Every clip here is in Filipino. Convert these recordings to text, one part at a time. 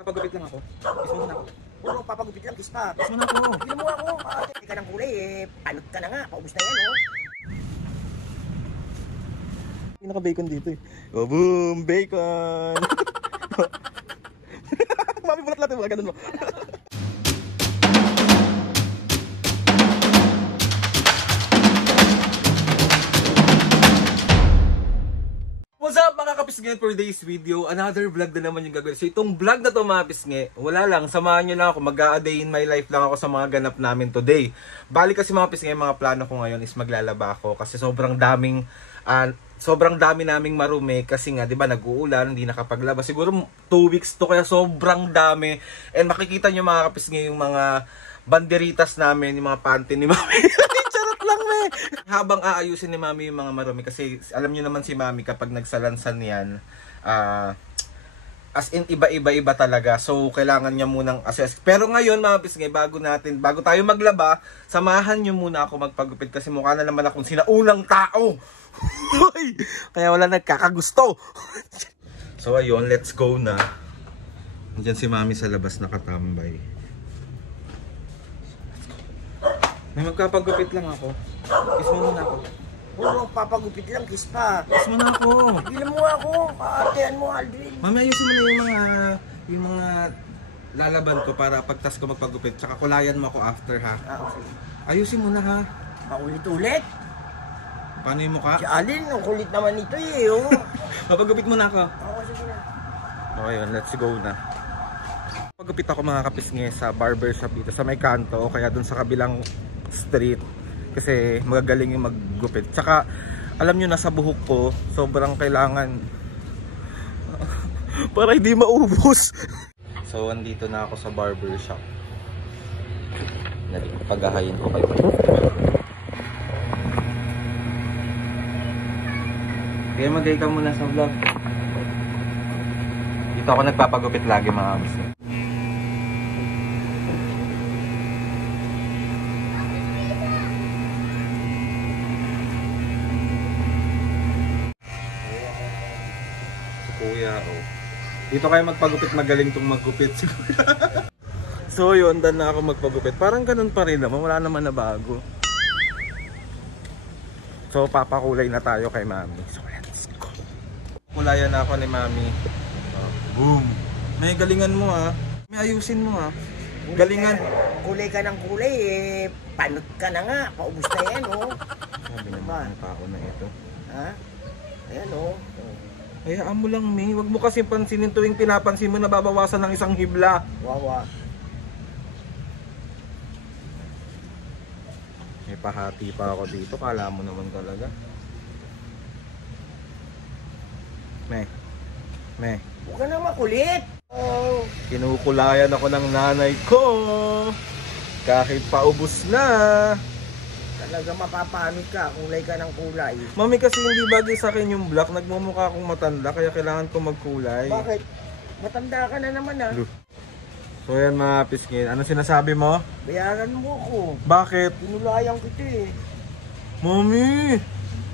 Papagupit lang ako. Kiss mo muna ako. Puro papagupit lang, kiss pa. Kiss mo na ako. Tignan mo ako, hindi ka ng kulay eh. Panot ka na nga, paubos na yan oh. Hindi naka-bacon dito eh. Oh, boom! Bacon! Mami, bulat natin mga ganun mo. What's up mga kapisnge, for today's video, another vlog na naman yung gagawin. So itong vlog na to mga pisnge, wala lang, samahan nyo lang ako, mag-a-day in my life lang ako sa mga ganap namin today. Bali kasi mga pisnge, mga plano ko ngayon is maglalaba ako kasi sobrang dami naming marumi kasi nga 'di ba nag-uulan, hindi nakapaglaba. Siguro 2 weeks to kaya sobrang dami. And makikita nyo mga kapisnge yung mga banderitas namin, yung mga panty ni Mami. Charot lang eh. Habang aayusin ni Mami yung mga marumi kasi alam niyo naman si Mami kapag nagsalansan yan, as in iba-iba talaga. So kailangan niya munang assess. Pero ngayon mga pisnge, bago tayo maglaba, samahan niyo muna ako magpagupit kasi mukha na naman akong sinaunang tao. Kaya wala nagkakagusto. So ayun, let's go na. Nandiyan si Mami sa labas nakatambay. May magkapagupit lang ako. Kiss mo muna ako. Puro papagupit lang, kiss pa. Kiss mo na ako. Tignan mo ako, aatehan mo Aldrin. Mami, ayusin mo na yung mga lalaban ko para pagtas ko magpagupit. Tsaka kulayan mo ako after ha. Okay. Ayusin mo na ha. Paulit-ulit. Paano yung mukha? Si Alin, ang kulit naman ito eh oh. Mapagupit mo na ako. Oo, sige na. Okay yun, let's go na. Pagupit ako mga kapisnge sa barbershop dito sa may kanto o kaya dun sa kabilang street kasi magagaling yung maggupit. Tsaka alam nyo nasa buhok ko sobrang kailangan para hindi maubos. So andito na ako sa barbershop. Pagahayin ko kayo. Kaya magay ka muna sa vlog. Dito ako nagpapagupit lagi mga kapisnge. Kuya, oh. Dito kayo magpagupit, magaling tong maggupit siguro. So yun, done na ako magpagupit. Parang ganun pa rin naman, wala naman na bago. So papakulay na tayo kay Mami. So let's go. Kulayan na ako ni Mami. Boom. May galingan mo ha. May ayusin mo ha. Galingan. Kulay ka ng kulay eh. Panot ka na nga, paubos na yan oh. Sabi naman ang tao na ito. Ha? Ayan oh. Hayaan mo lang, May. Huwag mo kasi pansinin tuwing pinapansin mo nababawasan ng isang hibla. Wawa. May pahati pa ako dito. Kala mo naman talaga. May. Huwag ka na makulit. Oh. Kinukulayan ako ng nanay ko. Kahit paubos na. Talaga mapapanot ka, kulay ka ng kulay. Mami, kasi hindi bagay sa akin yung black. Nagmumukha akong matanda kaya kailangan ko magkulay. Bakit? Matanda ka na naman ah. So yan mga pisngin. Ano sinasabi mo? Bayaran mo ko. Bakit? Pinulayan kita eh. Mami!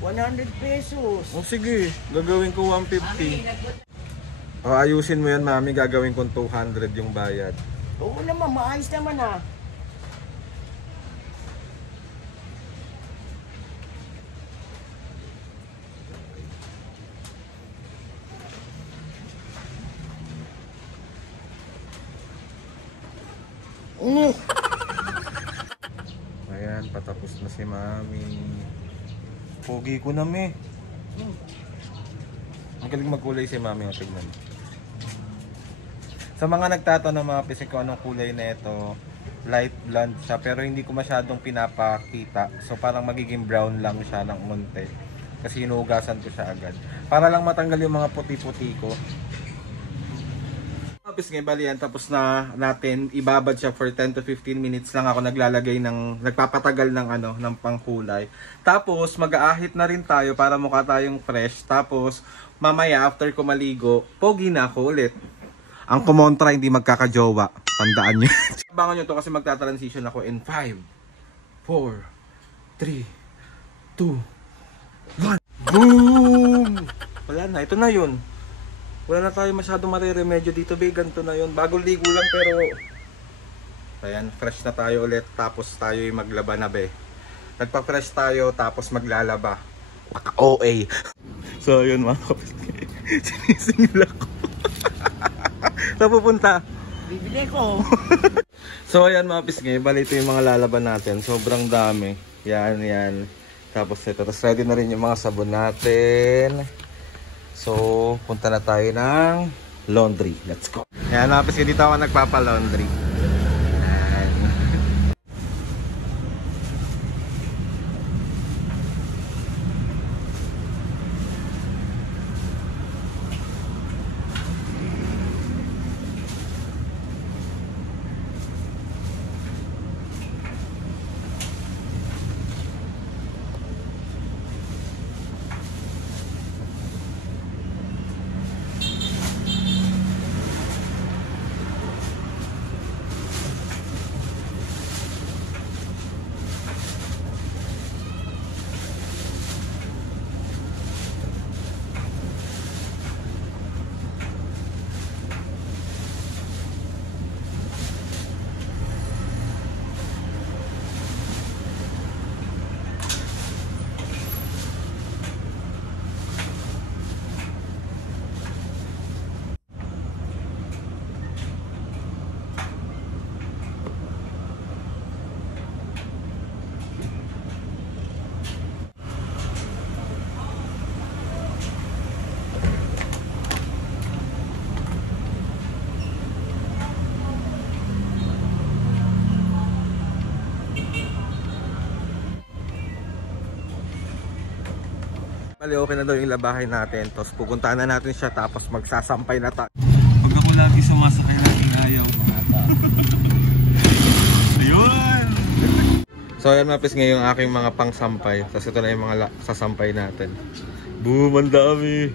100 pesos. O sige, gagawin ko 150. O ayusin mo yan Mami, gagawin ko 200 yung bayad. Oo naman, maayos naman ah. Ayan, patapos na si Mami. Pogi ko na me. Ang galing magkulay si Mami, tignan. Sa mga nagtatanong mga pisik ko anong kulay na ito, light blonde siya pero hindi ko masyadong pinapakita. So parang magiging brown lang siya ng unti. Kasi hinugasan ko siya agad. Para lang matanggal yung mga puti-puti ko. Pisnge, bali yan, tapos na natin ibabad siya for 10 to 15 minutes lang ako naglalagay ng nagpapatagal ng pangkulay. Tapos mag-aahit na rin tayo para mukha tayong fresh. Tapos mamaya after ko maligo, pogi na ako ulit. Ang kumontra hindi magkakajowa. Tandaan niyo. Abangan niyo to kasi magta-transition ako in 5 4 3 2 1. Boom! Wala na, ito na 'yun. Wala na tayo masyadong mariremedyo dito, be. Ganito na yun. Bagong ligo lang pero ayan, fresh na tayo ulit. Tapos tayo yung maglaba na, be. Nagpa-fresh tayo tapos maglalaba. OA. So ayun mga kapisngi. Sinisingil ako. Saan pupunta? Bibili ko. So ayan mga pisngi, bali ito yung mga lalaban natin. Sobrang dami. Yan, yan. Tapos ito. Tapos ready na rin yung mga sabon natin. So punta na tayo ng laundry. Let's go. Ayan mga pisngi, dito ako nagpapa-laundry. Bali, okay na daw yung labahin natin. Tapos pupuntahan na natin siya. Tapos magsasampay na tayo. Pag ako lagi sumasakay natin ayaw. Ayun! So ayan mga pisngi, yung aking mga pangsampay. Tapos ito na yung mga sasampay natin. Boom! Ang dami!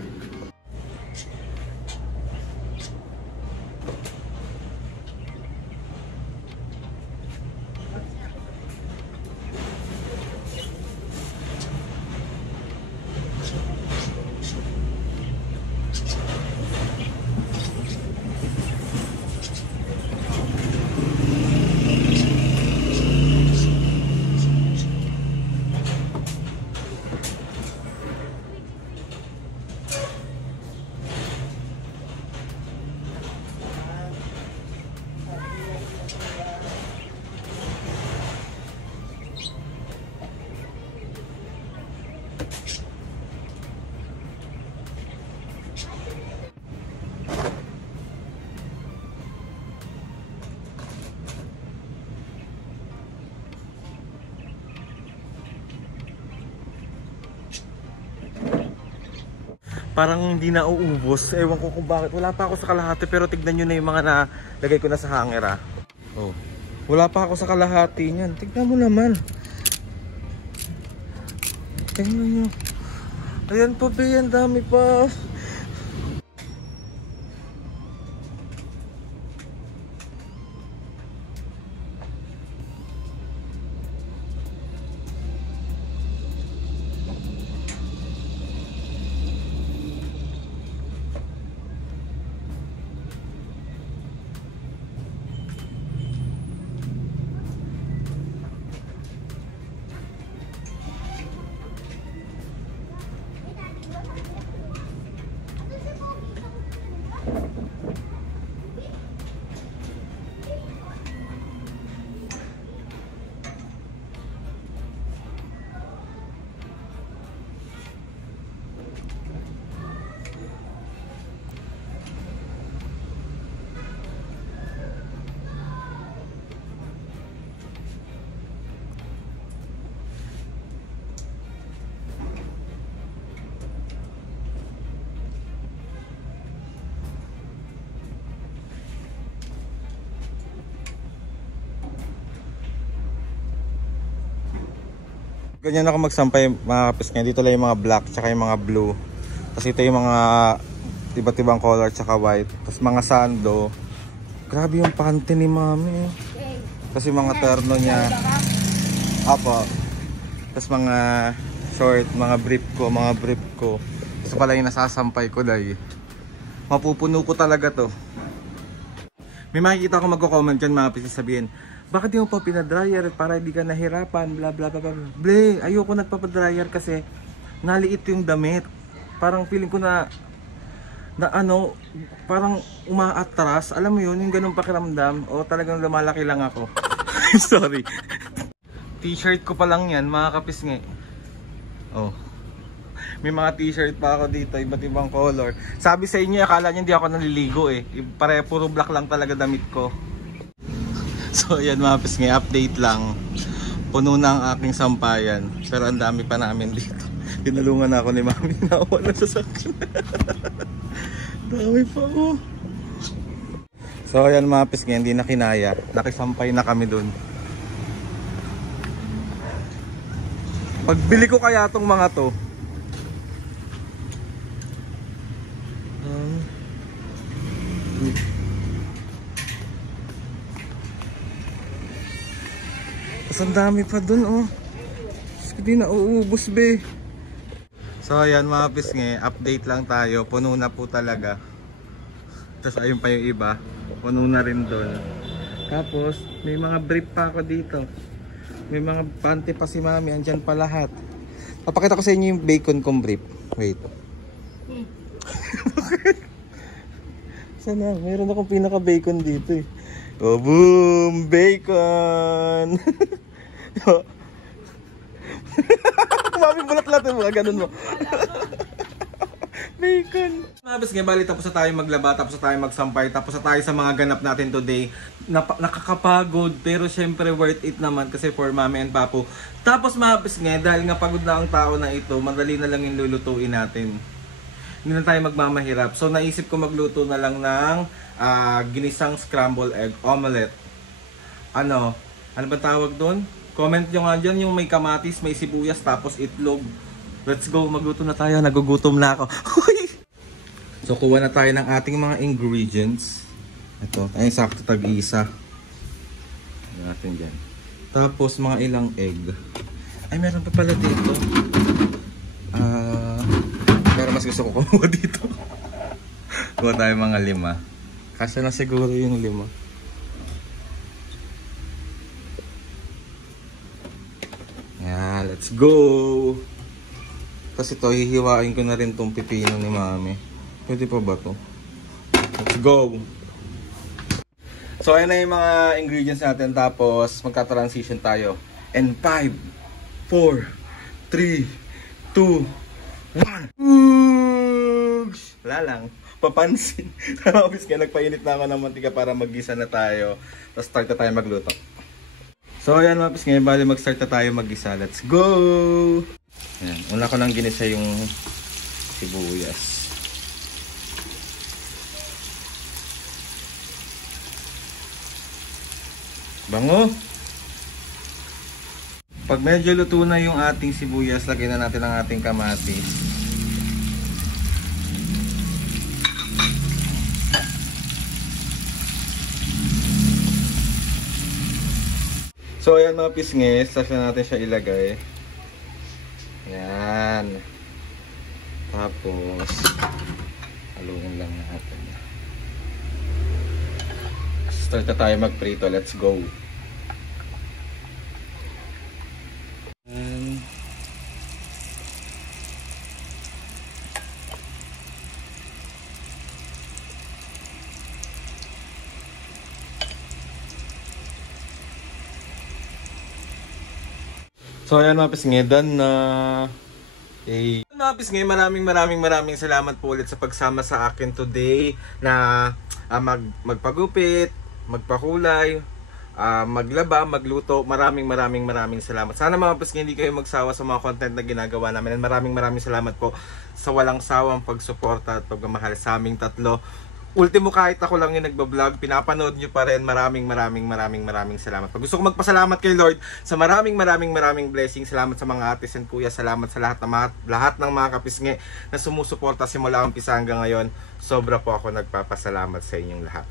Parang hindi na uubos. Ewan ko kung bakit. Wala pa ako sa kalahati pero tignan nyo na yung mga nalagay ko na sa hanger, ah. Oh. Wala pa ako sa kalahati niyan. Tignan mo naman. Tignan nyo. Ayan pa, be. Ang dami pa. Ganyan ako magsampay mga kapisngi. Dito lang yung mga black tsaka yung mga blue. Tapos ito yung mga iba't ibang color tsaka white. Tapos mga sando. Grabe yung panty ni mami. Kasi mga terno niya. Apo. Tapos mga short, mga brief ko. Tapos pala yung nasasampay ko dahil. Mapupuno ko talaga to. May makikita ko magko-comment dyan mga kapis, sabihin, bakit di mo pa pinadryer para hindi ka nahirapan, bla bla bla bla. Ble, ayoko nagpapadryer kasi naliit yung damit. Parang feeling ko na ano, parang umaatras. Alam mo yun, yung ganung pakiramdam. O talagang lumalaki lang ako. Sorry. T-shirt ko pa lang yan, mga kapisngi. Oh. May mga t-shirt pa ako dito, iba't ibang color. Sabi sa inyo, akala nyo hindi ako naliligo eh. Puro black lang talaga damit ko. So yan mga kapisngi, update lang. Puno na ang aking sampayan. Pero ang dami pa namin dito. Tinulungan ako ni Mami na ako ng sasakyan. Dami pa oh. So ayan mga pisngi, hindi na kinaya. Nakisampay na kami dun. Pagbili ko kaya tong mga to, ang dami pa dun oh. Hindi na uubos be. So ayan mga pisngi, update lang tayo. Puno na po talaga. Tapos ayun pa yung iba, puno na rin doon. Tapos may mga brief pa ako dito. May mga panty pa si Mami, andyan pa lahat. Papakita ko sa inyo yung bacon kong brief. Wait. Sana, meron akong pinaka bacon dito eh. Oh boom! Bacon! Mami, bulat-lat mo, ganun mo. Bacon. Mabis nga, bali tapos na tayo maglaba, tapos na tayo magsampay, tapos na tayo sa mga ganap natin today. Nakakapagod, pero syempre worth it naman kasi for Mami and Papu. Tapos mabis nga, dahil nga pagod na ang tao na ito, madali na lang yung lulutuin natin. Hindi na tayo magmamahirap. So naisip ko magluto na lang ng ginisang scrambled egg omelette. Ano ba tawag doon? Comment nyo nga dyan yung may kamatis, may sibuyas, tapos itlog. Let's go, magluto na tayo. Nagugutom na ako. So kuha na tayo ng ating mga ingredients. Ito, ay sakto tag-isa. Natin dyan. Tapos mga ilang egg. Ay meron pa pala dito. Pero mas gusto ko kumuha dito. Kuha tayo mga 5. Kasi na siguro yung 5. Yeah, let's go! Kasi ito, hihiwain ko na rin tong pipino ni Mami. Pwede pa ba to? Let's go! So, ayan na yung mga ingredients natin. Tapos, magka-transition tayo. And 5, 4, 3, 2, 1. Wala lang. Papansin. Obvious kaya nagpainit na ako ng mantika para mag-gisa na tayo. Tapos start na tayo magluto. So ayan mga pis, ngayon bali mag-start na tayo mag-gisa. Let's go! Ayan, una ko nang ginisa yung sibuyas. Bango! Pag medyo luto na yung ating sibuyas, lagyan na natin ang ating kamatis. So ayan mga pisngi, sasya natin siya ilagay. Ayan. Tapos haluin lang natin. Start na tayo magprito, let's go. So ayan mga pisngi, done na. Mga pisngi, maraming salamat po ulit sa pagsama sa akin today na magpagupit, magpakulay, maglaba, magluto. Maraming salamat. Sana mga pisngi hindi kayo magsawa sa mga content na ginagawa namin. And maraming salamat po sa walang sawang pagsuporta at pagmamahal sa aming tatlo. Ultimo, kahit ako lang yung nagbablog, pinapanood nyo pa rin. Maraming salamat. Pag gusto ko magpasalamat kay Lord sa maraming blessings. Salamat sa mga atis and kuya. Salamat sa lahat ng mga kapisngi na sumusuporta simula umpisa hanggang ngayon. Sobra po ako nagpapasalamat sa inyong lahat.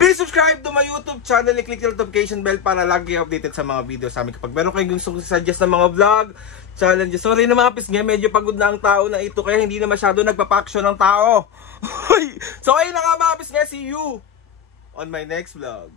Please subscribe to my YouTube channel and click the notification bell para lagi updated sa mga videos namin. Kapag meron kayong gusto suggest ng mga vlog, challenges. Sorry na mga pisngi, medyo pagod na ang tao na ito kaya hindi na masyado nagpapaksyon ng tao. So ayun na nga mga pisngi, see you on my next vlog.